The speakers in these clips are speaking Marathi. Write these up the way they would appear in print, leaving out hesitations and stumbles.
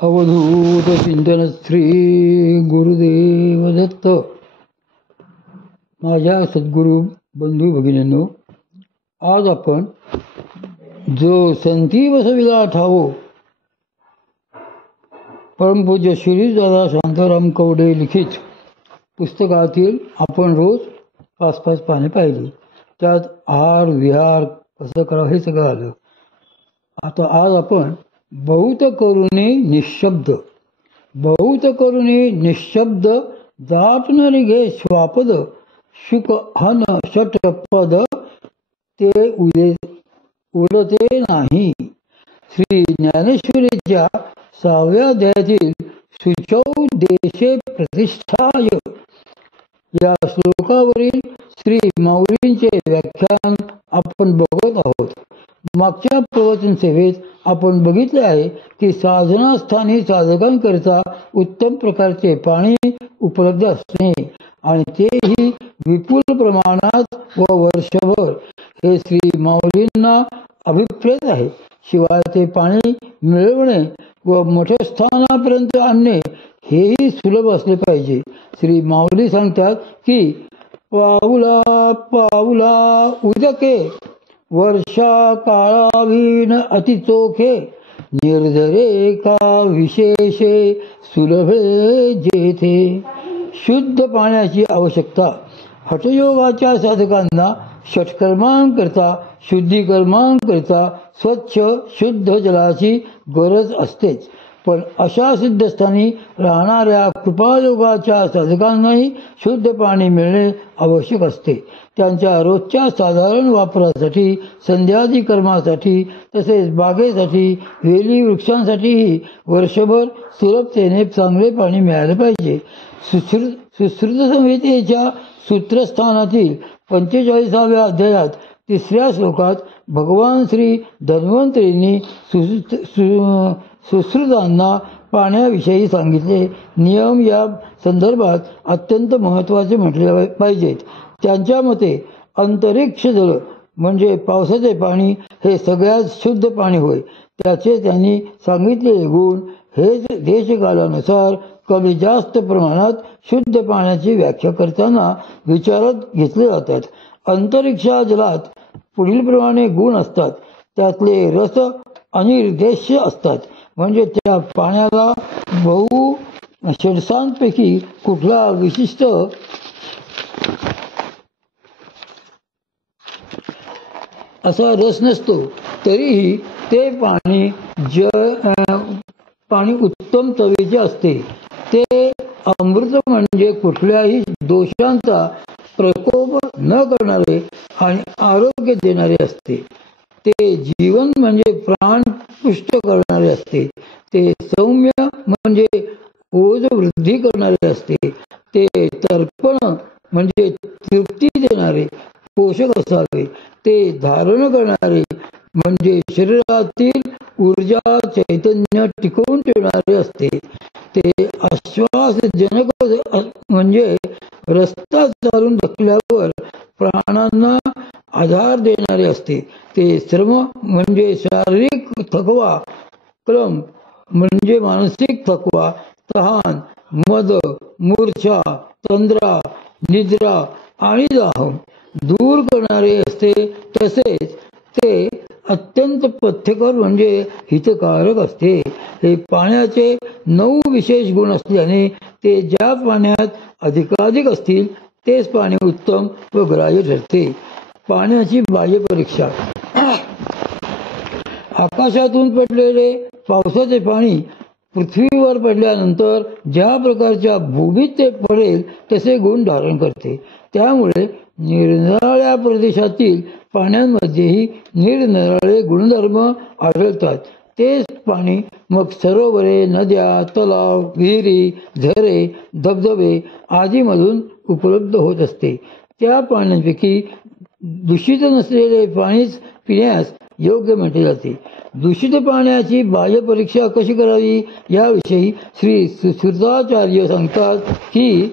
अवधूत चिंतन श्री गुरुदेव दत्त. माझ्या सद्गुरू बंधू भगिनींनो, आज आपण जो संती बसविला ठावो परमपूज्य शिरीषदादा शांताराम कवडे लिखित पुस्तकातील आपण रोज 5-5 पाने पाहिली. त्यात आहार विहार कसं करावं हे सगळं आलं. आता आज आपण बहुत करुणे निशब्द, बहुत करुणे निशब्द, दाट न निघे श्वापद, शुक हन षटपद, ते उडते नाही. श्री ज्ञानेश्वरीच्या 6व्या अध्यायातील शुचौ देशे प्रतिष्ठाय या श्लोकावरील श्री माऊलींचे व्याख्यान आपण बघत आहोत. मागच्या प्रवचन सेवेत आपण बघितले आहे की साधनास्थानी साधकांकरिता उत्तम प्रकारचे पाणी उपलब्ध असणे आणि तेही विपुल प्रमाणात व वर्षभर हे श्री माऊलींना अभिप्रेत आहे. शिवाय ते पाणी मिळवणे व मोठ्या स्थानापर्यंत आणणे हेही सुलभ असले पाहिजे. श्री माऊली सांगतात की पाऊला पाऊला उदके, वर्षा काळावीन अतिचोखे, निर्धरे का विशेषे सुलभे जेथे. शुद्ध पाण्याची आवश्यकता हठयोगाच्या साधकांना षटकर्मांकरिता शुद्धीकर्मांकरिता स्वच्छ शुद्ध जलाची गरज असतेच. पण अशा सिद्धस्थानी राहणाऱ्या कृपायोगाच्या साधकांनाही शुद्ध पाणी मिळणे आवश्यक असते. त्यांच्या रोजच्या साधारण वापरासाठी, संध्यादी कर्मासाठी, तसेच बागेसाठी, वेली वृक्षांसाठीही वर्षभर सुलभतेने चांगले पाणी मिळाले पाहिजे. सुश्रुत संहितेच्या सूत्रस्थानातील 45व्या अध्यायात 3ऱ्या श्लोकात भगवान श्री धन्वंतरींनी सुश्रुतांना पाण्याविषयी सांगितले नियम या संदर्भात अत्यंत महत्त्वाचे म्हटले पाहिजेत. त्यांच्या मते अंतरिक्ष जल म्हणजे पावसाचे पाणी हे सगळ्यात शुद्ध पाणी होय. त्याचे त्यांनी सांगितलेले गुण हेच देशकालानुसार कमी जास्त प्रमाणात शुद्ध पाण्याची व्याख्या करताना विचारात घेतले जातात. अंतरिक्षा जलात पुढील प्रमाणे गुण असतात. त्यातले रस अनिर्देश्य असतात, म्हणजे त्या पाण्याला बहु षडसांपैकी कुठला विशिष्ट असा रस नसतो. तरीही ते पाणी उत्तम चवीचे असते. ते अमृत म्हणजे कुठल्याही दोषांचा प्रकोप न करणारे आणि आरोग्य देणारे असते. ते जीवन म्हणजे प्राण पुष्ट करणारे असते. ते सौम्य म्हणजे ओज वृद्धी करणारे असते. ते तर्पण म्हणजे तृप्ती देणारे पोषक असावे. ते धारण करणारे म्हणजे शरीरातील ऊर्जा चैतन्य टिकवून ठेवणारे असते. ते आश्वासजनक म्हणजे रस्ता चालून थकल्यावर प्राणांना आधार देणारे असते. ते श्रम म्हणजे शारीरिक थकवा, क्लम म्हणजे मानसिक थकवा, तहान, मद, मूर्छा, तंद्रा, निद्रा आणि दाह दूर करणारे असते. तसेच ते अत्यंत पथ्यकर म्हणजे हितकारक असते. हे पाण्याचे 9 विशेष गुण असल्याने ते ज्या पाण्यात अधिकाधिक असतील तेच पाणी उत्तम व ग्राह्य ठरते. पाण्याची बाह्य परीक्षा. आकाशातून पडलेले पावसाचे पाणी पृथ्वीवर पडल्यानंतर ज्या प्रकारच्या भूमीत ते पडेल तसे गुण धारण करते. त्यामुळे निरनिराळ्या प्रदेशातील पाण्यांमध्येही निरनिराळे गुणधर्म आढळतात. तेच पाणी मग सरोवरे, नद्या, तलाव, विहिरी, झरे, धबधबे आदीमधून उपलब्ध होत असते. त्या पाण्यापैकी दूषित नसलेले पाणीच पिण्यास योग्य म्हटले जाते. दूषित पाण्याची बाह्य परीक्षा कशी करावी याविषयी श्री सुश्रुताचार्य सांगतात की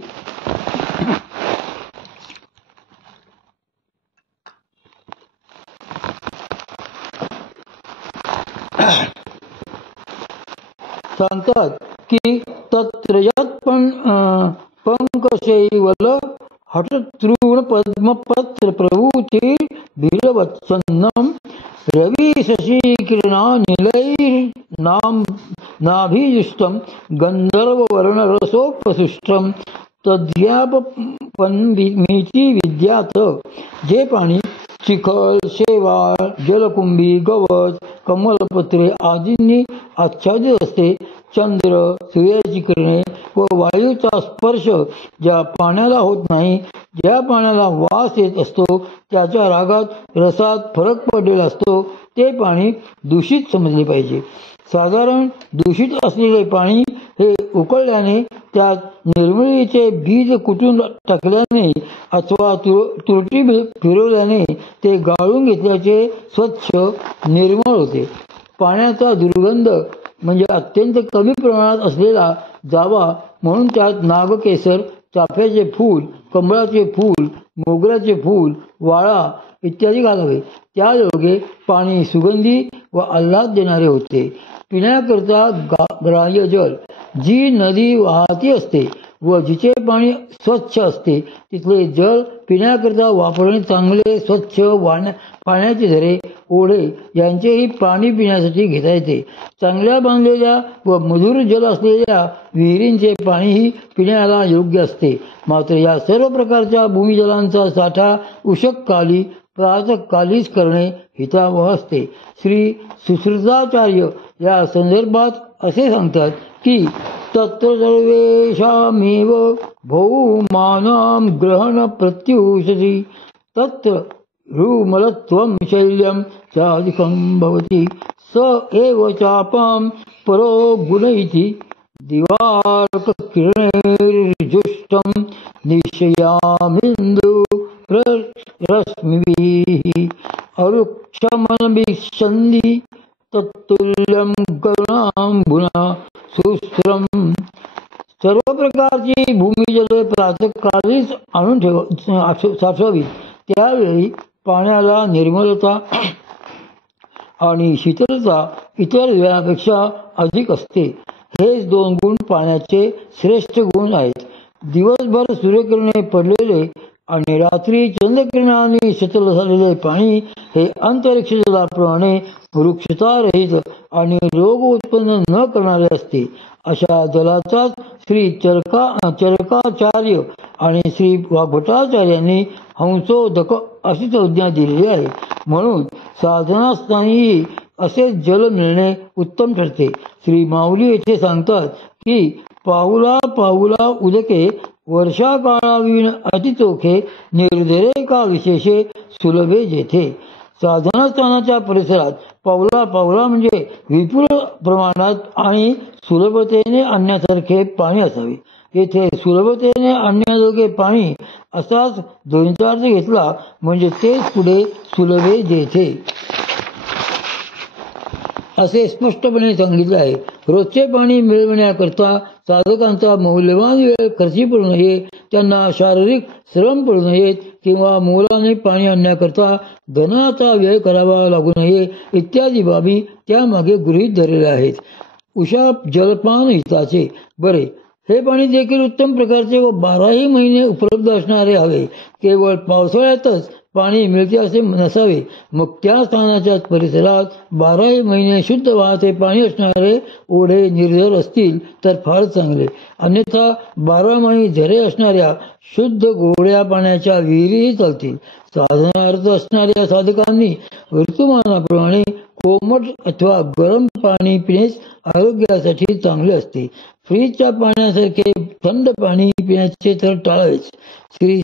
सांगतात की तत्र यत् पंकशैवल हठतृण पद्मपत्र प्रभूती भीरवत्सन्नम रवि शशि किरणानिलैर्नाम नाभिजुष्टम गंधर्व वर्ण रसोपसुष्टम तद्व्यापन्मिति विद्यात. जे पाणी चिखल, शेवाळ, जलकुंभी, गवत, कमलपत्रे आदींनी आच्छादित असते, चंद्र, सूर्याची किरणे व वायूचा स्पर्श ज्या पाण्याला होत नाही, ज्या पाण्याला वास येत असतो, त्याच्या रागात रसात फरक पडलेला असतो, ते पाणी दूषित समजले पाहिजे. साधारण दूषित असलेले पाणी हे उकळल्याने त्यात निर्मळीचे बीज कुटून टाकल्याने अथवा तुरटी फिरवल्याने ते गाळून घेतल्याचे स्वच्छ निर्मळ होते. पाण्याचा दुर्गंध म्हणजे अत्यंत कमी प्रमाणात असलेला जावा म्हणून त्यात नागकेसर, चाफ्याचे फूल, कमळाचे फूल, मोगऱ्याचे फूल, वाळा इत्यादी घालावे. त्यायोगे पाणी सुगंधी व आल्हाद देणारे होते. पिण्याकरता ग्राह्य जल, जी नदी वाहती असते व जिचे पाणी स्वच्छ असते तिथले जल पिण्याकरता वापरणे चांगले. स्वच्छ पाण्याचे झरे, ओढे यांचेही पाणी पिण्यासाठी घेता येते. चांगल्या बांधलेल्या व मधुर जल असलेल्या विहिरींचे पाणीही पिण्याला योग्य असते. मात्र या सर्व प्रकारच्या भूमिजलांचा साठा उषःकाली प्रातःकालीच करणे हितावह असते. श्री सुश्रुताचार्य या संदर्भात असे सांगतात की तत्र सर्वेषामेव भौमानां ग्रहण प्रत्युषति तत्र रुमलत्वं शैल्यं चाधिकं भवति स एव चापां परो गुण इति दिवार्क किरणैर्जुष्टं निश्चयामिन्दु रश्मिभिः अरुक्षमनभिषन्धि तत्तुल्यं करुणांबुना सुस्त्रम. सर्व प्रकारची भूमिजले प्रातःकालीच आणून साठवावी. त्यावेळी पाण्याला निर्मलता आणि शीतलता इतर वेळापेक्षा अधिक असते. हेच दोन गुण पाण्याचे श्रेष्ठ गुण आहेत. दिवसभर सूर्यकिरणे पडलेले आणि रात्री चंद्रकिरणाने शीतल झालेले पाणी हे अंतरिक्ष जलाप्रमाणे वृक्षतारहित आणि रोग उत्पन्न न करणारे असते. अशा जलाचाच श्री चरकाचार्य आणि श्री भट्टाचार्यांनी हंसोदक अशी संज्ञा दिलेली आहे. म्हणून साधनास्थानीही असे जल मिळणे उत्तम ठरते. श्री माऊली येथे सांगतात की पाऊला पाऊला उदके वर्षा काळाविण अतिचोखे निर्धरे का विशेषे सुलभे जेथे. साधनास्थानाच्या परिसरात पावला पावला म्हणजे विपुल प्रमाणात आणि सुलभतेने आणण्यासारखे पाणी असावे. येथे सुलभतेने आणण्याजोगे पाणी असाच दोन्हीचा अर्थ घेतला म्हणजे तेच पुढे सुलभे जेथे असे स्पष्टपणे सांगितले आहे. रोजचे पाणी मिळविण्याकरता साधकांचा मौल्यवान वेळ खर्ची पडू नये, त्यांना शारीरिक श्रम पडू नयेत किंवा मोलाने पाणी आणण्याकरता धनाचा व्यय करावा लागू नये इत्यादी बाबी त्यामागे गृहीत धरलेल्या आहेत. उषा जलपान हिताचे. बरे, हे पाणी देखील उत्तम प्रकारचे व 12ही महिने उपलब्ध असणारे हवे. केवळ पावसाळ्यातच पाणी मिळते असे नसावे. मग त्या स्थानाच्या परिसरात 12ही महिने शुद्ध वाहते पाणी असणारे ओढे निर्झर असतील तर फार चांगले. अन्यथा 12 झरे असणाऱ्या शुद्ध गोड्या पाण्याच्या विहिरीही चालतील. साधनार्थ असणाऱ्या साधकांनी ऋतुमानाप्रमाणे कोमट अथवा गरम पाणी पिणेच आरोग्यासाठी चांगले असते. फ्रीजच्या पाण्यासारखे थंड पाणी पिण्याचे तर टाळावेच. श्री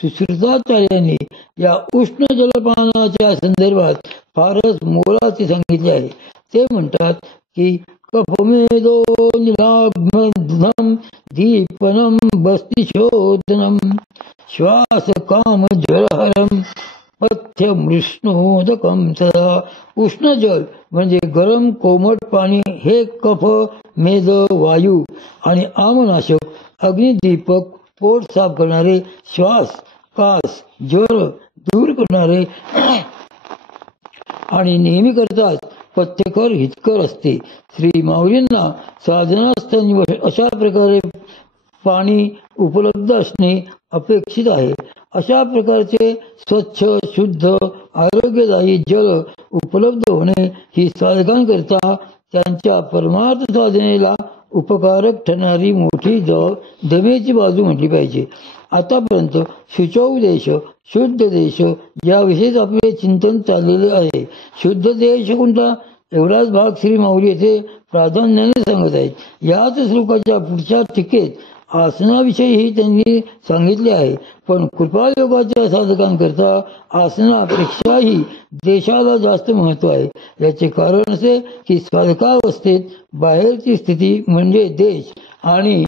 सुश्रुताचार्यांनी या उष्ण जलपानाच्या संदर्भात फारच मोलाचे सांगितले आहे. ते म्हणतात की कफमेदो निलाग्नम दीपनम बस्तिशोदनम श्वास काम जलहरम पथ्यम विष्णोदकम सदा. उष्ण जल म्हणजे गरम कोमट पाणी हे कफ, मेद, वायू आणि आमनाशक, अग्निदीपक पोट साफ करणारे, श्वास, कास, ज्वर दूर करणारे आणि नेहमी करतात पथ्यकर हितकर असते. श्री माऊलींना साधनास्थानी अशा प्रकारे पाणी उपलब्ध असणे अपेक्षित आहे. अशा प्रकारचे स्वच्छ शुद्ध आरोग्यदायी जल उपलब्ध होणे ही साधकांकरता त्यांच्या परमार्थ साधनेला उपकारक ठरणारी मोठी दमेची बाजू म्हटली पाहिजे. आतापर्यंत शुचौ देश शुद्ध देश याविषयीच आपले चिंतन चाललेले आहे. शुद्ध देश कोणता एवढाच भाग श्री माऊली येथे प्राधान्याने सांगत आहेत. याच श्लोकाच्या पुढच्या टीकेत आसनाविषयीही त्यांनी सांगितले आहे. पण कृपायोगाच्या साधकांकरता आसनापेक्षाही देशाला जास्त महत्व आहे. याचे कारण असे की साधकावस्थेत बाहेरची स्थिती म्हणजे देश आणि